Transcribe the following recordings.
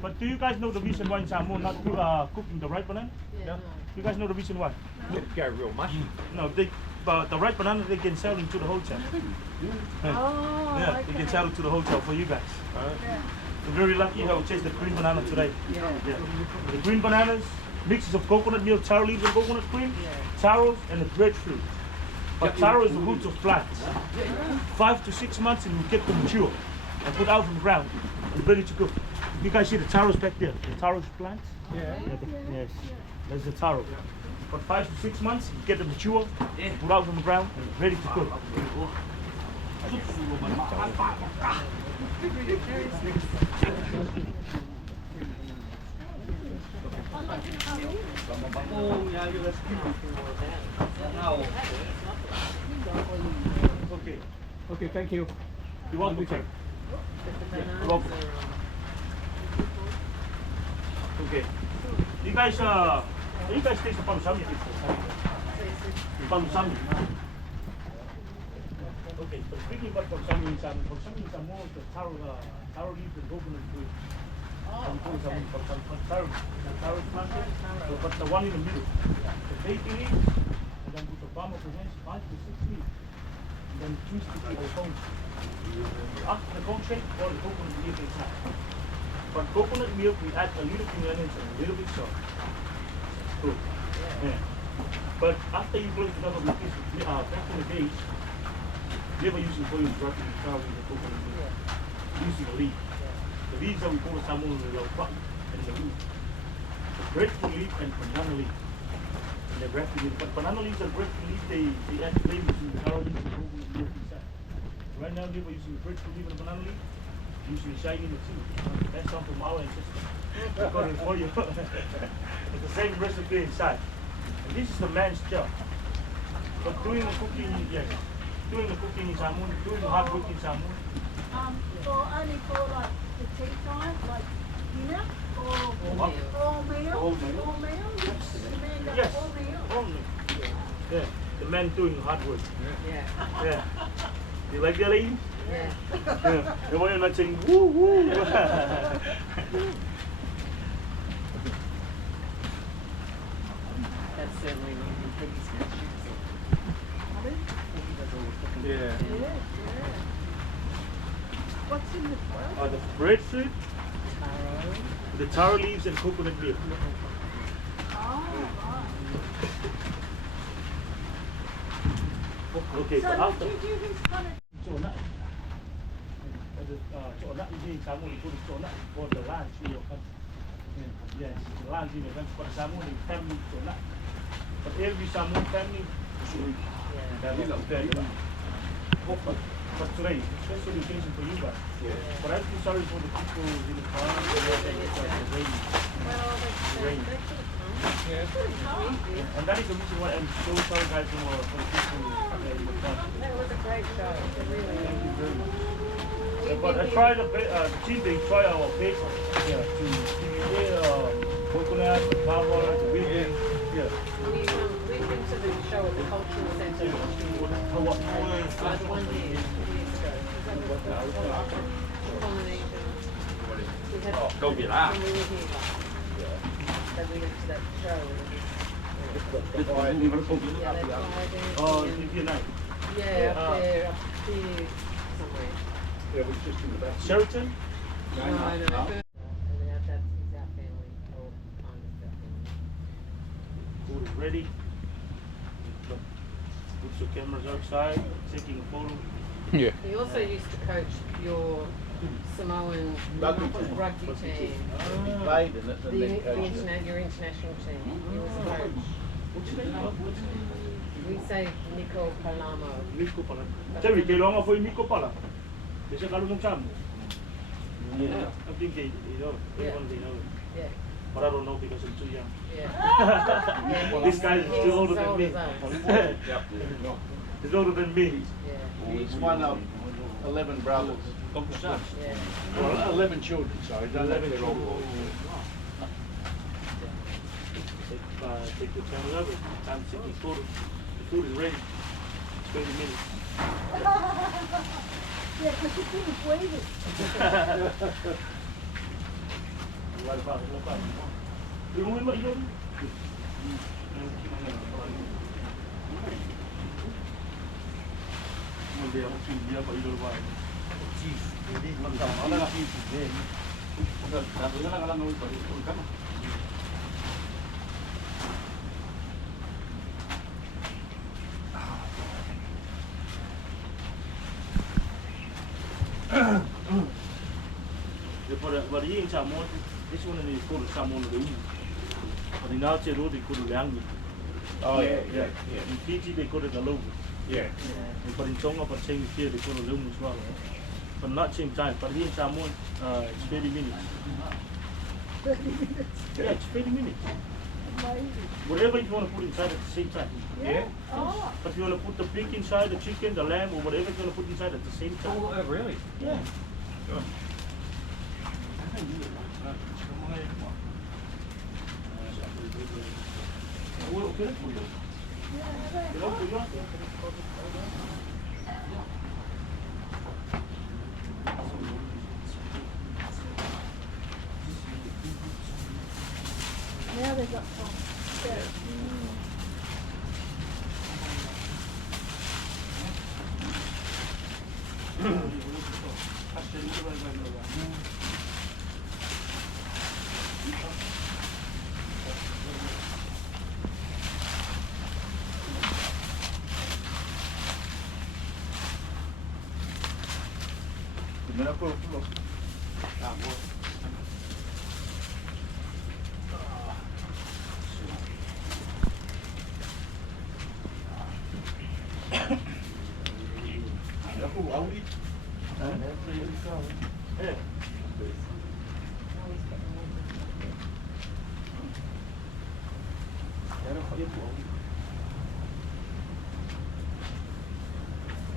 But do you guys know the reason why in Samoa not cooking the ripe banana? Yeah. You guys know the reason why? Go real mushy. No, but the ripe banana they can sell into the hotel. Yeah, they can sell it to the hotel for you guys. We're very lucky how we taste the green banana today. Yeah. The green bananas, mixes of coconut milk, taro leaves and coconut cream, taros and the breadfruit. But taro is the roots of plants. 5 to 6 months and we get them mature and put out from the ground and ready to cook. You guys see the taros back there? The taros plants? Yes. That's the taro. But 5 to 6 months, you get them mature, put out from the ground and ready to cook. Okay, thank you. You want to take? You're welcome. Okay. You guys taste the palusami before? Palusami. Okay, so speaking about palusami in Samoa, the taro leaves and coconut cream. Taro planted, but the one in the middle. The baking leaf, and then with the palm of your hands, 5 to 6 leaves. And then twist it to the cone shape. After the cone shape, pour the coconut milk inside. For coconut milk, we add a little bit onions and a little bit salt. Good. Yeah. But after you close it up with this, back in the days, never using oil dropping the cow with the coconut milk. Using a leaf. The leaves that we call the Samoan and the root. The breadfruit leaf and banana leaf. And they're wrapped in it. But banana leaves and breadfruit leaf, they add flavors to the cow leaves and coconut milk inside. Right now, we're using the breadfruit leaf and the banana leaf. Using shiny too. That's some from our ancestors. According for you. It's the same recipe inside. And this is the man's job. But doing the cooking, yes. Doing the cooking in Samoa, doing the hard work in Samoa. Only for like the tea time, like dinner, or meal. All meal. Yes. The man does Yes. all meal. All meal. Yeah. The man doing the hard work. Yeah. You like that, lady? Yeah. The one you're not saying woo woo. That's certainly not in Peggy's house. Yeah. What's in the throat? The breadfruit, the taro leaves, and coconut milk. Okay, So after. did you do this kind of... Chona in Samoa, you put chona for the lunch in your country. Yes, the lunch in your country. For Samoan family, chona. But every Samoan family, but today, special occasion for you guys. But I feel sorry for the people in the car. And that is the reason why I'm so sorry, guys, for the people in the car. That was a great show. Thank you very much. But I tried the cheap, they try our best to give you coconut, the flour, the wheat. Yeah. We've been to the show at the Cultural Centre. The one years ago. Polynesian. We had Don't be that. when we were here. So we went to that show. Yeah, they Oh, if you're nice. Yeah, up there somewhere. Yeah, it was just in the back. Sheraton? No. And our dad's is our family, or kind of our family. Food is ready. Put your cameras outside, taking a photo. Yeah. He also used to coach your Samoan rugby team. He played in it and then coached it. Your international team. He was a coach. What's your name? We say Nico Palamo. Nico Pala. Terry, kay longa foi Nico Pala. Kasi kalunong Sam. Yeah. I think they know. Everyone they know. Yeah. But I don't know because I'm too young. Yeah. This guy is still older than me. He's older than me. Yeah. He's one of 11 brothers. Yeah. Well, 11 children, sorry. Don't let it all. Take your camera over. Time to take these photos. The food is ready. 20 minutes. Yeah, because you couldn't wave it. But in Samoa, this one is called Samoan. But in our road, they call it Langi. Oh, yeah. In Fiji, they call it Aloha. Yeah. But in Tonga, but same here, they call it Aloha as well. But not same time. But here in Samoa, it's 30 minutes. 30 minutes. Yeah, it's 30 minutes. Amazing. Whatever you want to put inside at the same time. Yeah. Oh, But if you want to put the pig inside, the chicken, the lamb, or whatever you want to put inside at the same time. Oh, really? Yeah. now they've got some. Yeah. Yeah.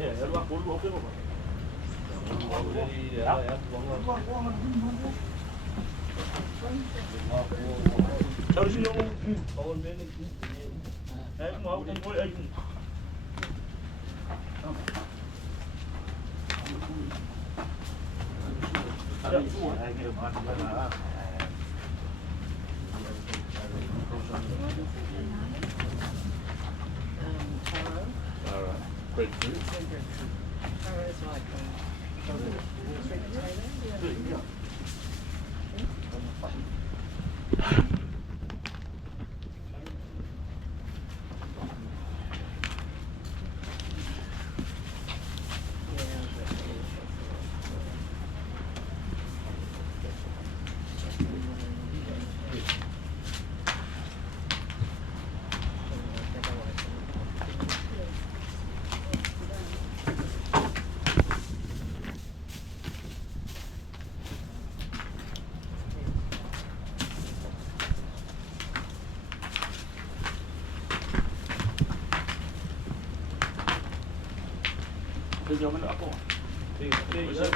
Yeah, that's what we're looking for. Đâu xin luôn. Đấy, cũng không thành ngôi anh. Taro. Alright. Grapefruit. Taro is like sweet potato. Yeah. Bây giờ mình đã có. Bây giờ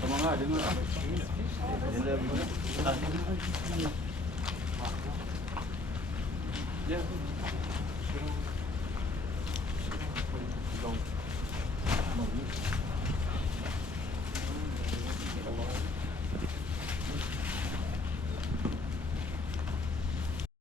Sama nga, din mo. Yeah.